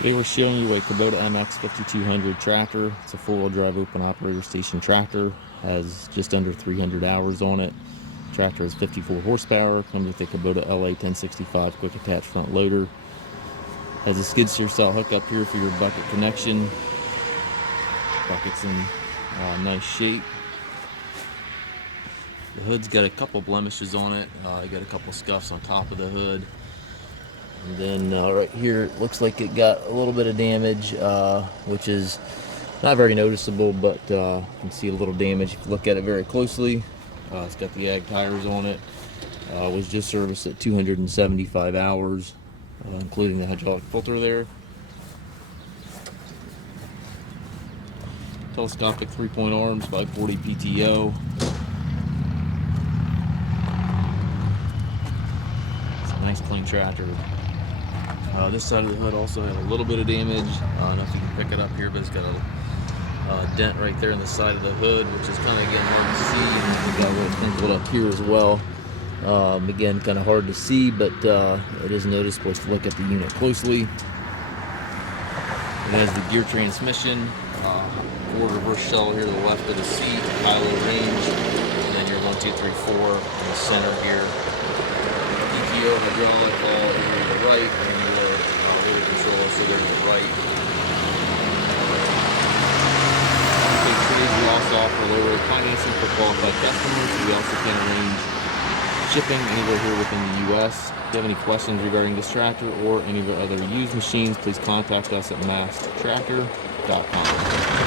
Today we're showing you a Kubota MX5200 tractor. It's a four-wheel drive open operator station tractor. Has just under 300 hours on it. Tractor has 54 horsepower. Comes with a Kubota LA 1065 quick attach front loader. Has a skid steer style hookup here for your bucket connection. Bucket's in nice shape. The hood's got a couple blemishes on it. Got a couple scuffs on top of the hood. And then right here, it looks like it got a little bit of damage, which is not very noticeable, but you can see a little damage if you look at it very closely. It's got the ag tires on it. Was just serviced at 275 hours, including the hydraulic filter there. Telescopic 3-point arms, 540 PTO. It's a nice clean tractor. This side of the hood also had a little bit of damage. I don't know if you can pick it up here, but it's got a dent right there in the side of the hood, which is kind of getting hard to see. And we got a little sprinkled up here as well. Again, kind of hard to see, but it is noticeable if you look at the unit closely. It has the gear transmission, forward reverse shuttle here to the left of the seat, high-low range, and then your 1, 2, 3, 4 in the center here. PTO hydraulic all over to the right, and the rotor control also there to the right. Big trades we also offer low rate financing for qualified customers. We also can arrange shipping anywhere here within the U.S. If you have any questions regarding this tractor or any of our other used machines, please contact us at masttractor.com.